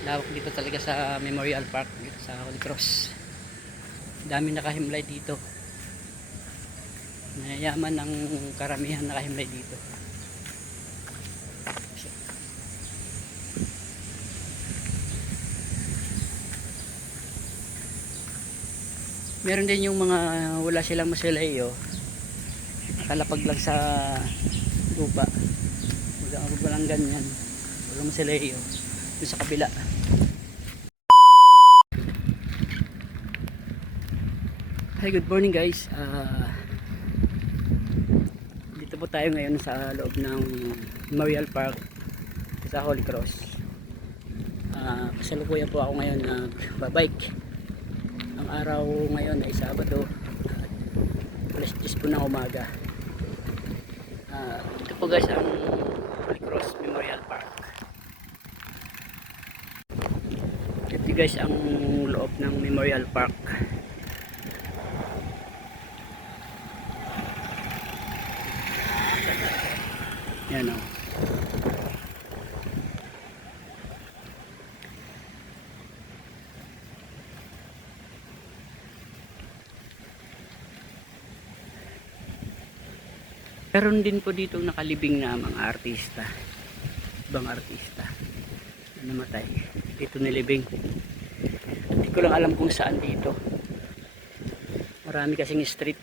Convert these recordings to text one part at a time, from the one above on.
Lawak dito talaga sa Memorial Park dito sa Holy Cross. Dami nakahimlay dito. Mayayaman ang karamihan nakahimlay dito. Meron din yung mga wala silang masilayo, nakalapag lang sa lupa. Walang ganyan. Walang masilayo. Doon sa kabila. Hi, good morning guys. Dito po tayo ngayon sa loob ng Memorial Park sa Holy Cross. Kasalukuyan po ako ngayon nagbabike. Ang araw ngayon ay Sabado at alas 10 po ng umaga. Ito po guys ang Holy Cross Memorial Park. Ito guys ang loob ng Memorial Park. Yan o. Meron din po dito nakalibing na mga artista. Ibang artista na namatay. Dito nilibing. Hindi ko lang alam kung saan dito. Marami kasing street.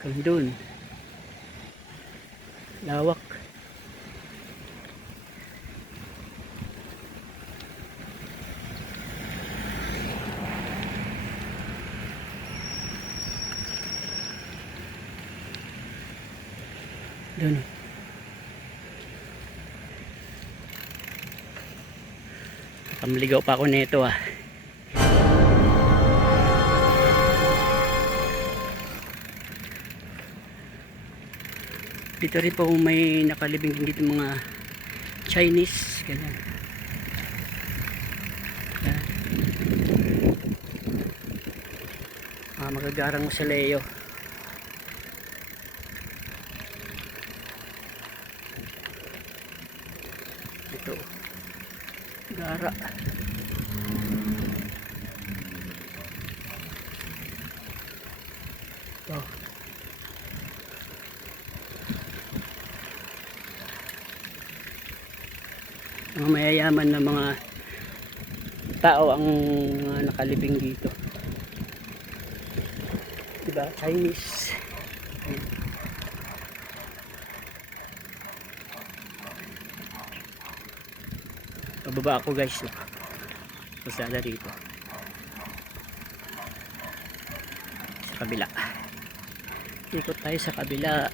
Hanggang dun. Lawak. Dun. Kamaligaw pa ako nito ah. Dito rin po may nakalibing din dito mga Chinese ganyan. Yan. Magagarang mausoleo. Ito gara. Oh. Mga mayayaman na mga tao ang nakalibing dito, diba? Chinese. Pababa ako guys, pasada dito sa kabila. Ikot tayo sa kabila.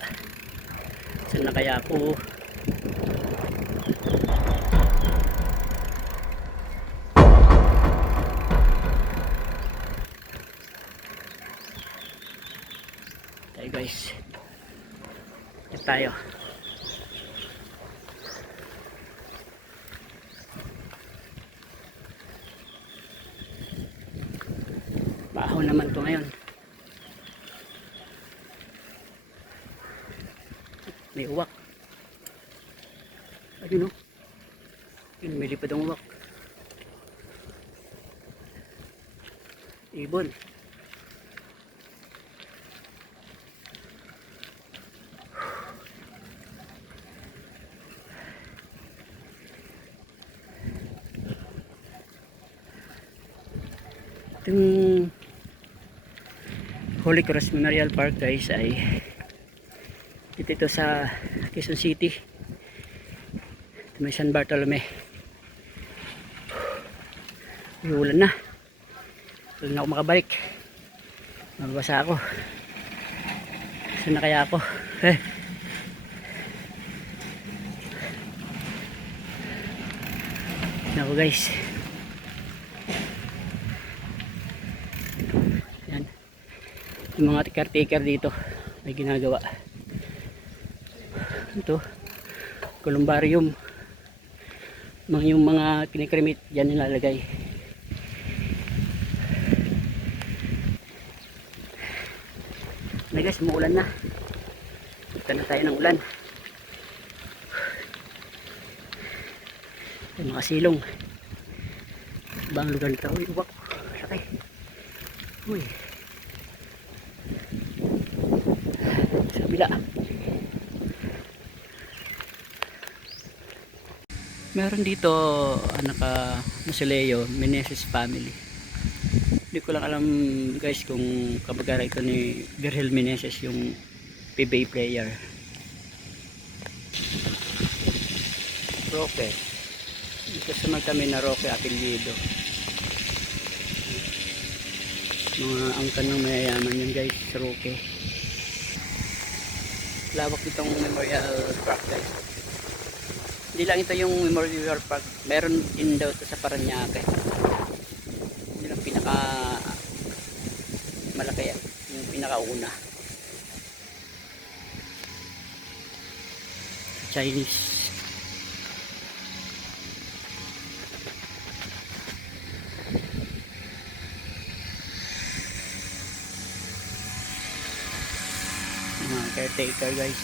Saan na kaya ako? Tayo guys, ikot tayo. Baho naman to ngayon. May uwak. Ayun o. Yun, may lipad ang uwak. Ibon. Itong Holy Cross Memorial Park guys ay dito sa Quezon City. Ito may San Bartolome. Ulan na. Ulan na ako makabalik. Mababasa ako. Saan na kaya ako? Naku guys. Yan. Yung mga tikar-tikar dito may ginagawa. Ito columbarium, yung mga kinikremit dyan nilalagay. na guys, umuulan na. Punta na tayo ng ulan. Yung mga silong. Ibang lugar nito. Uy, uwak. Sakay. Uy. Sa bila. Meron dito anak Musileo, Meneses family. Hindi ko lang alam guys kung kamag-anak ito ni Virgil Meneses, yung PBA player. Roque. Dito sa kami na Roque apelyido. Mga angkan ng mayayaman yun guys, Roque. Lawak itong Memorial Park guys. Hindi lang ito yung Memorial Park, meron din daw ito sa Paranaque. Yun ang pinaka malaki, yung pinakauna. Chinese. Mga caretaker guys.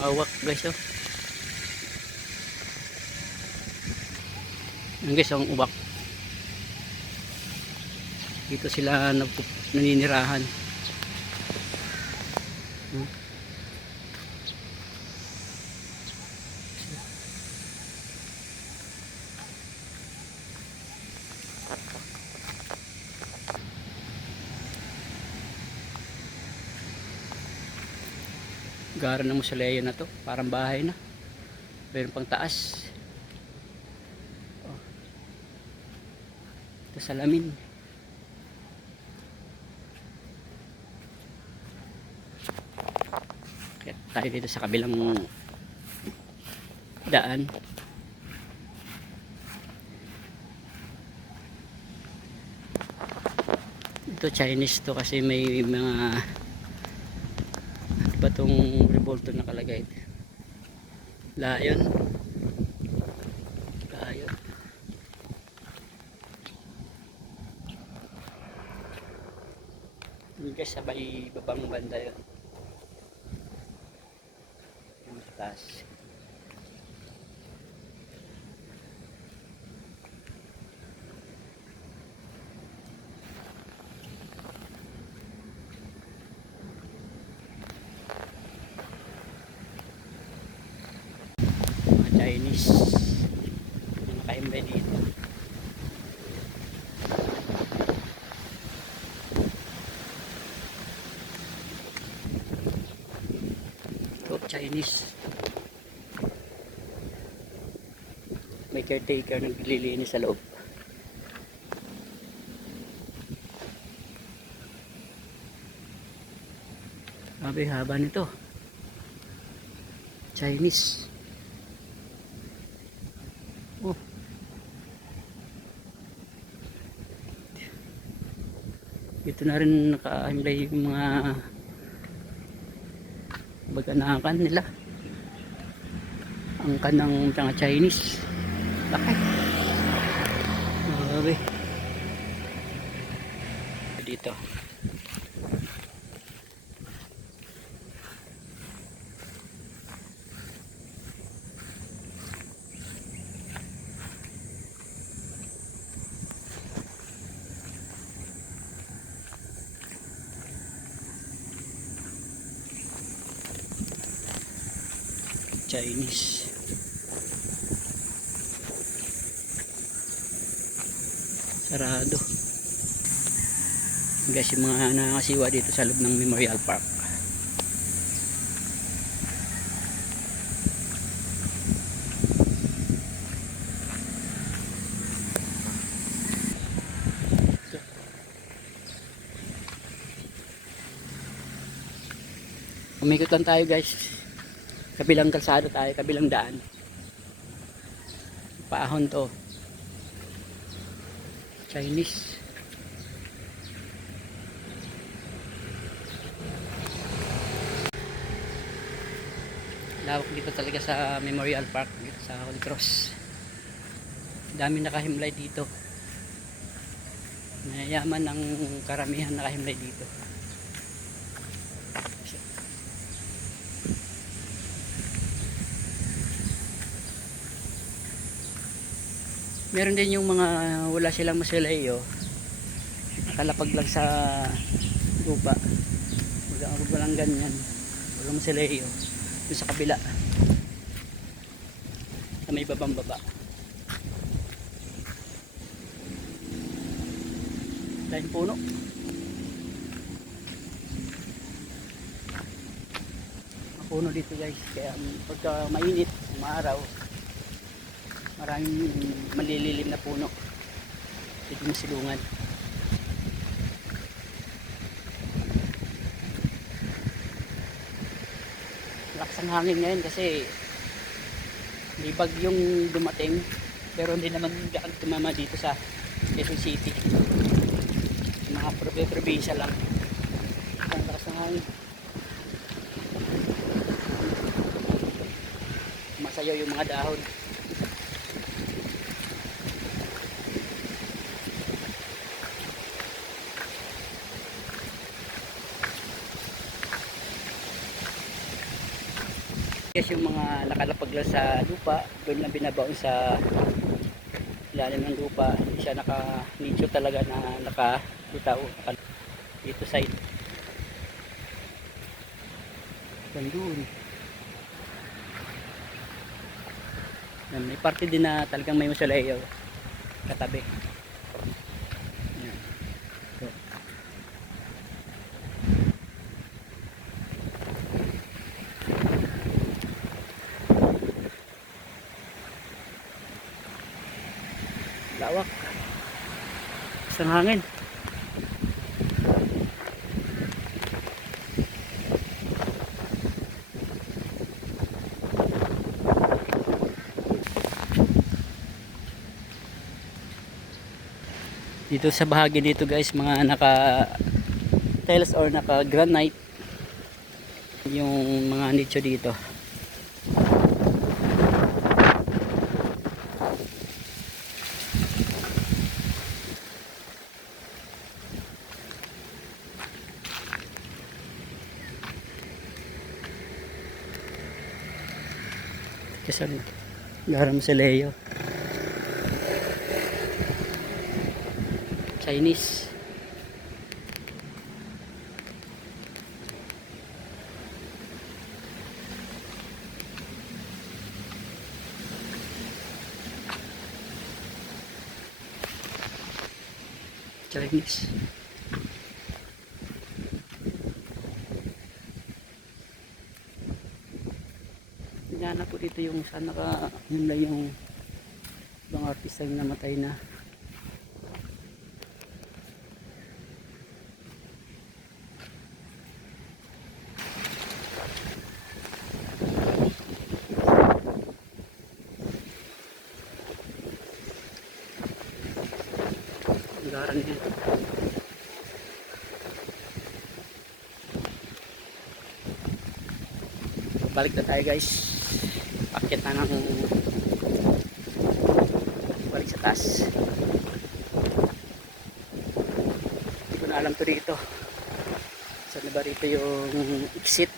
Awak guys oh. Yan guys ang ubak. Dito sila naninirahan. Gara ng Musileo na to, parang bahay na. Meron pang taas. Oh. Ito salamin. Kaya tayo dito sa kabilang daan. Ito Chinese to kasi may mga batong revolto nakalagay. Lion. Lion. Hindi guys, sabay babang banda yun. Yung taas. Chinese na nakaimbay dito. Ito Chinese, may caretaker naglilinis sa loob. Sabi haba nito. Chinese. Oh. Ito na rin nakahimbay yung mga baganakan nila. Ang kanang mga Chinese. Laki. Grabe. Dito. Chinese. Sarado. Guys, yung mga nakasiwa dito sa loob ng Memorial Park. Umikot lang tayo guys. Kabilang kalsada tayo, kabilang daan. Paahon to. Chinese. Lawak dito talaga sa Memorial Park dito sa Holy Cross. Dami nakahimlay dito. mayayaman ang karamihan na kahimlay dito. Meron din yung mga wala silang masilayo, nakalapag lang sa lupa, walang ganyan, walang masilayo yung sa kabila na may babang baba. Dahil puno, puno dito guys, kaya pagka mainit umaraw, maraming malililim na puno dito masilungan. Lakas ang hangin ngayon kasi may bagyong dumating, pero hindi naman gaano tumama dito sa Quezon City, mga probinsya lang. Ang lakas ng hangin, masayaw yung mga dahon. Yes, yung mga nakalapag lang sa lupa, doon lang binabaon sa ilalim ng lupa. Hindi siya naka-nicho talaga na nakabitaw dito side. Doon. May parte din na talagang may mausoleo katabi. Yan. So, lawak, isang hangin. Dito sa bahagi dito guys, mga naka tiles or naka granite yung mga nicho dito. Kasi garam sa Leo Chinese. Chinese. Hinana po dito yung sana ka yun lang yung ibang artista yung namatay na. Garan dito. Balik na tayo guys. Paket na ng balik sa taas. Hindi ko na alam to dito. Saan na ba rito yung exit?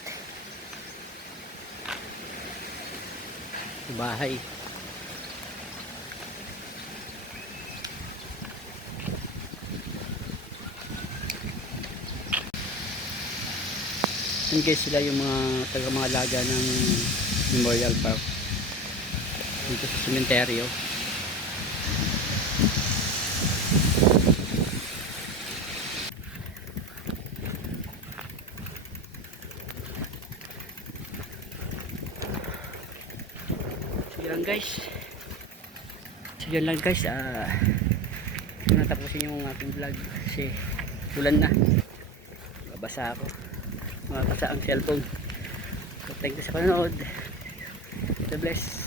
Bahay. Yan guys, sila yung mga alaga ng Memorial Park dito sa sementeryo. So yan lang guys, natapusin yung aking vlog kasi ulan na, babasa ako, makakasa ang cellphone. So thank you sa panonood. God bless.